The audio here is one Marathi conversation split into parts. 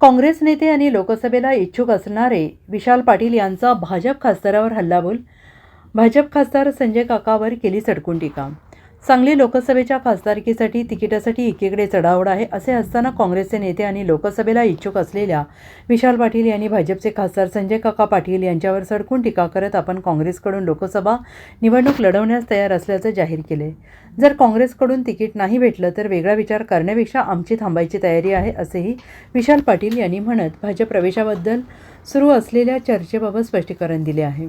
काँग्रेस नेते आणि लोकसभेला इच्छुक असणारे विशाल पाटील यांचा भाजप खासदारावर हल्लाबोल भाजप खासदार संजय काकावर केली सडकून टीका. सांगली लोकसभेच्या खासदारकीसाठी तिकिटासाठी एकीकडे चढाओढ आहे असे असताना काँग्रेसचे नेते आणि लोकसभेला इच्छुक असलेल्या विशाल पाटील यांनी भाजपचे खासदार संजय काका पाटील यांच्यावर सडकून टीका करत आपण काँग्रेसकडून लोकसभा निवडणूक लढवण्यास तयार असल्याचं जाहीर केले. जर काँग्रेसकडून तिकीट नाही भेटलं तर वेगळा विचार करण्यापेक्षा आमची थांबायची तयारी आहे असेही विशाल पाटील यांनी म्हणत भाजप प्रवेशाबद्दल सुरू असलेल्या चर्चेबाबत स्पष्टीकरण दिले आहे.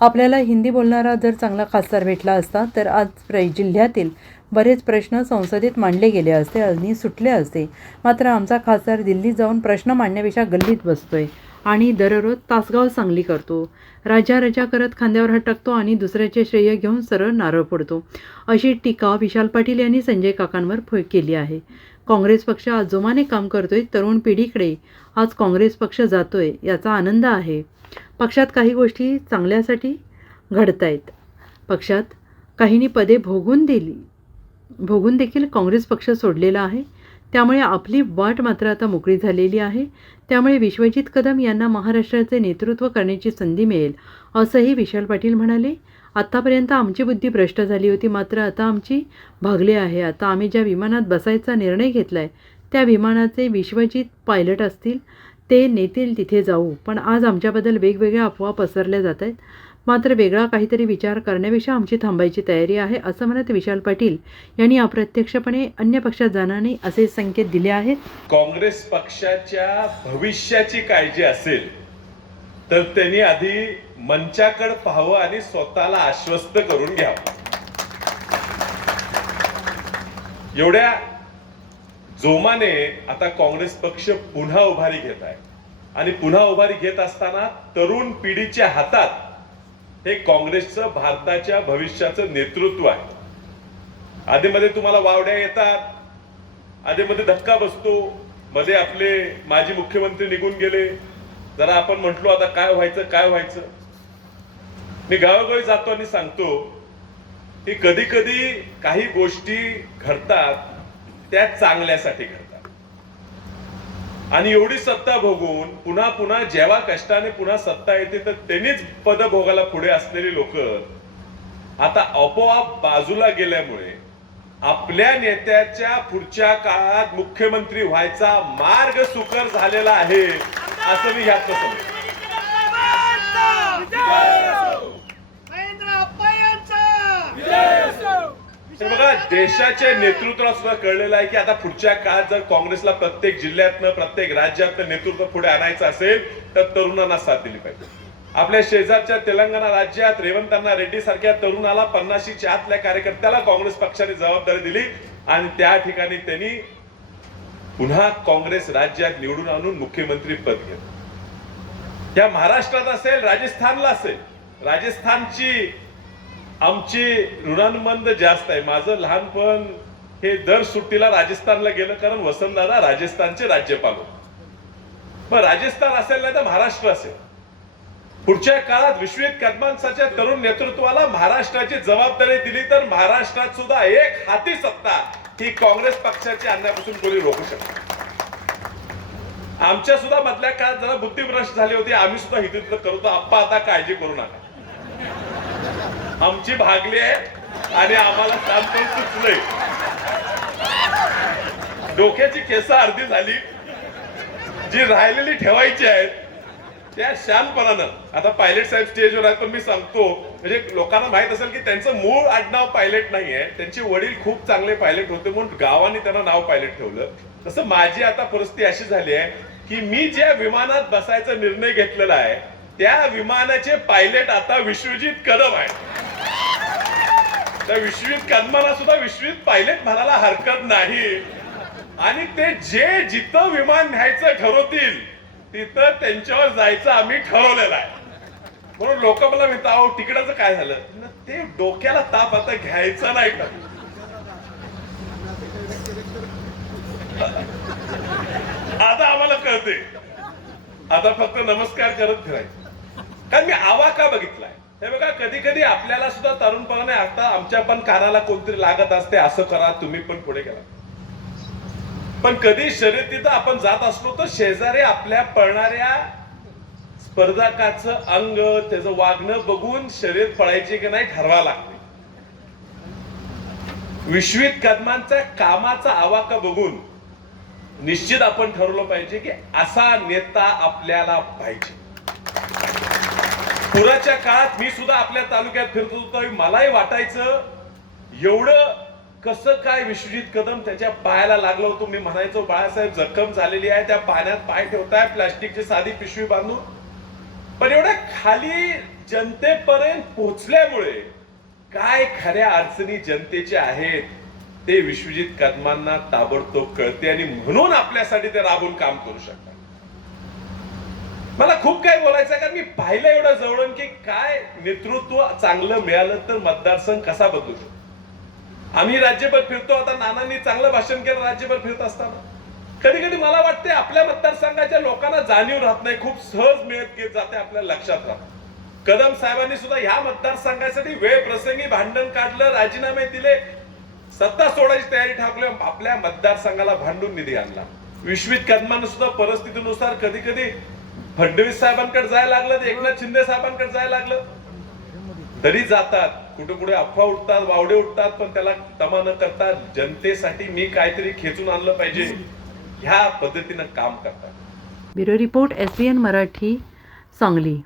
आपल्याला हिंदी बोलणारा जर चांगला खासदार भेटला असता तर आज प्र जिल्ह्यातील बरेच प्रश्न संसदेत मांडले गेले असते आणि सुटले असते. मात्र आमचा खासदार दिल्लीत जाऊन प्रश्न मांडण्यापेक्षा गल्लीत बसतोय आणि दररोज तासगाव सांगली करतो. राजा रजा करत खांद्यावर हटकतो आणि दुसऱ्याचे श्रेय घेऊन सरळ नारळ फोडतो. अशी टीका विशाल पाटील यांनी संजय काकांवर फो केली आहे. काँग्रेस पक्ष आजोमाने काम करतोय तरुण पिढीकडे. आज काँग्रेस पक्ष जातोय याचा आनंद आहे. पक्षात काही गोष्टी चांगल्यासाठी घडतायत. पक्षात काहींनी पदे भोगून दिली भोगून देखील काँग्रेस पक्ष सोडलेला आहे. त्यामुळे आपली वाट मात्र आता मोकळी झालेली आहे. त्यामुळे विश्वजित कदम यांना महाराष्ट्राचे नेतृत्व करण्याची संधी मिळेल असंही विशाल पाटील म्हणाले. आत्तापर्यंत आमची बुद्धी भ्रष्ट झाली होती. मात्र आता आमची भागली आहे. आता आम्ही ज्या विमानात बसायचा निर्णय घेतला आहे त्या विमानाचे विश्वजित पायलट असतील ते नेतील तिथे जाऊ. पण आज आमच्याबद्दल वेगवेगळ्या अफवा पसरल्या जात आहेत मात्र वेगळा काहीतरी विचार करण्यापेक्षा आमची थांबायची तयारी आहे असं म्हणत विशाल पाटील यांनी अप्रत्यक्षपणे अन्य पक्षात जाणार नाही असे संकेत दिले आहेत. काँग्रेस पक्षाच्या भविष्याची काळजी असेल तर त्यांनी आधी मंचाकडे पाहावं आणि स्वतःला आश्वस्त करून घ्यावं. एवढ्या जोमाने आता काँग्रेस पक्ष पुन्हा उभारी घेत आहे. आणि पुन्हा उभारी घेत असताना तरुण पिढीच्या हातात हे काँग्रेसचं भारताच्या भविष्याचं नेतृत्व आहे. आधीमध्ये तुम्हाला वावड्या येतात. आधीमध्ये धक्का बसतो. मध्ये आपले माजी मुख्यमंत्री निघून गेले. जरा आपण म्हटलो आता काय व्हायचं काय व्हायचं? मी गावोगावी जातो आणि सांगतो की कधी कधी काही गोष्टी घडतात त्या चांगल्यासाठी घडतात. आणि एवढी सत्ता भोगून पुन्हा पुन्हा जेव्हा कष्टाने पुन्हा सत्ता येते तर त्यांनीच पद भोगायला पुढे असलेली लोक आता आपोआप बाजूला गेल्यामुळे आपल्या नेत्याच्या पुढच्या काळात मुख्यमंत्री व्हायचा मार्ग सुकर झालेला आहे. असं मी ह्यात कसं तर बघा देशाच्या नेतृत्वाला सुद्धा कळलेलं आहे की आता पुढच्या काळात जर काँग्रेसला प्रत्येक जिल्ह्यातनं प्रत्येक राज्यातनं नेतृत्व पुढे आणायचं असेल तर तरुणांना साथ दिली पाहिजे. आपल्या शेजारच्या तेलंगणा राज्यात रेवंतांना रेड्डी सारख्या तरुणाला पन्नाशीच्या आतल्या कार्यकर्त्याला काँग्रेस पक्षाने जबाबदारी दिली आणि त्या ठिकाणी त्यांनी पुन्हा काँग्रेस राज्यात निवडून आणून मुख्यमंत्री पद घेत. या महाराष्ट्रात असेल राजस्थानला असेल राजस्थानची आमची ऋणानुबंध जास्त आहे. माझं लहानपण हे दर सुट्टीला राजस्थानला गेलं कारण वसंतदादा राजस्थानचे राज्यपाल होते. मग राजस्थान असेल नाही तर महाराष्ट्र असेल. पुढच्या काळात विश्वित कदमांसाच्या तरुण नेतृत्वाला महाराष्ट्राची जबाबदारी दिली तर महाराष्ट्रात सुद्धा एक हाती सत्ता. ही काँग्रेस पक्षाची आणण्यापासून कोणी रोखू शकत आमच्या सुद्धा मधल्या काळात जरा बुद्धिभ्रष्ट झाली होती आम्ही सुद्धा हिथं करतो. आप्पा आता काळजी करू नका. आमची भागली आहे आणि आम्हाला शांत सुचलंय. डोक्याची केस अर्धी झाली. जी राहिलेली ठेवायची आहेत त्या शानपणानं. आता पायलट साहेब स्टेजवर आहेत पण मी सांगतो म्हणजे लोकांना माहीत असेल की त्यांचं मूळ आडनाव पायलट नाहीये. त्यांचे वडील खूप चांगले पायलट होते म्हणून गावाने त्यांना नाव पायलट ठेवलं. तसं माझी आता परिस्थिती अशी झाली आहे की मी ज्या विमानात बसायचा निर्णय घेतलेला आहे त्या विमानाचे पायलट आता विश्वजित कदम आहे त्या विश्वजित कदमाला सुद्धा विश्वजित पायलट म्हणायला हरकत नाही. आणि ते जे जिथं विमान न्यायचं ठरवतील तिथं त्यांच्यावर जायचं आम्ही ठरवलेलं आहे. म्हणून लोक मला म्हणतात अहो तिकिटाचं काय झालं? ते डोक्याला ताप आता घ्यायचा नाही का? आता आम्हाला कळते आता फक्त नमस्कार करत फिरायचं. कारण मी आवा का बघितलाय? हे बघा कधी कधी आपल्याला सुद्धा तरुणपणाने आता आमच्या पण कानाला कोणतरी लागत असते असं करा तुम्ही पण पुढे गेला. पण कधी शर्यतीत आपण जात असलो तर शेजारी आपल्या पळणाऱ्या स्पर्धकाचं अंग त्याचं वागणं बघून शर्यत पळायची की नाही ठरवा लागते. विश्वित कदमांच्या कामाचा आवाका बघून निश्चित आपण ठरवलं पाहिजे की असा नेता आपल्याला पाहिजे. पुराच्या काळात मी सुद्धा आपल्या तालुक्यात फिरत होतो मलाही वाटायचं एवढं कसं काय विश्वजित कदम त्याच्या पायाला लागलं होतं? मी म्हणायचो बाळासाहेब जखम झालेली आहे त्या पाण्यात पाय ठेवताय प्लास्टिकची साधी पिशवी बांधून. पण एवढ्या खाली जनतेपर्यंत पोहोचल्यामुळे काय खऱ्या अडचणी जनतेच्या आहेत ते विश्वजित कदमांना ताबडतोब कळते आणि म्हणून आपल्यासाठी ते राबून काम करू शकतात. मला खूप काय बोलायचं आहे कारण मी पाहिलं एवढं जवळून की काय नेतृत्व चांगलं मिळालं तर मतदारसंघ कसा बदलू शकतो? आम्ही राज्यभर फिरतो आता नानांनी चांगलं भाषण केलं राज्यभर फिरत असताना. कधी कधी मला वाटते आपल्या मतदारसंघाच्या लोकांना जाणीव राहत नाही खूप सहज मिळत घेत जाते आपल्या लक्षात राहत. कदम साहेबांनी सुद्धा ह्या मतदारसंघासाठी वेळ प्रसंगी भांडण काढलं राजीनामे दिले सत्ता सोडायची तयारी ठाकली आपल्या मतदारसंघाला भांडून निधी आणला. विश्वित कदमानं सुद्धा परिस्थितीनुसार कधी कधी फडणवीस साहेबांकडे जायला लागलं एकनाथ शिंदे साहेबांकडे जायला लागलं. तरी जातात. कुठे कुठे अफवा उठतात वावडे उठतात पण त्याला तमा न करता जनतेसाठी मी काहीतरी खेचून आणलं पाहिजे. ह्या पद्धतीनं काम करतात. Bureau report S B N Marathi Sangli.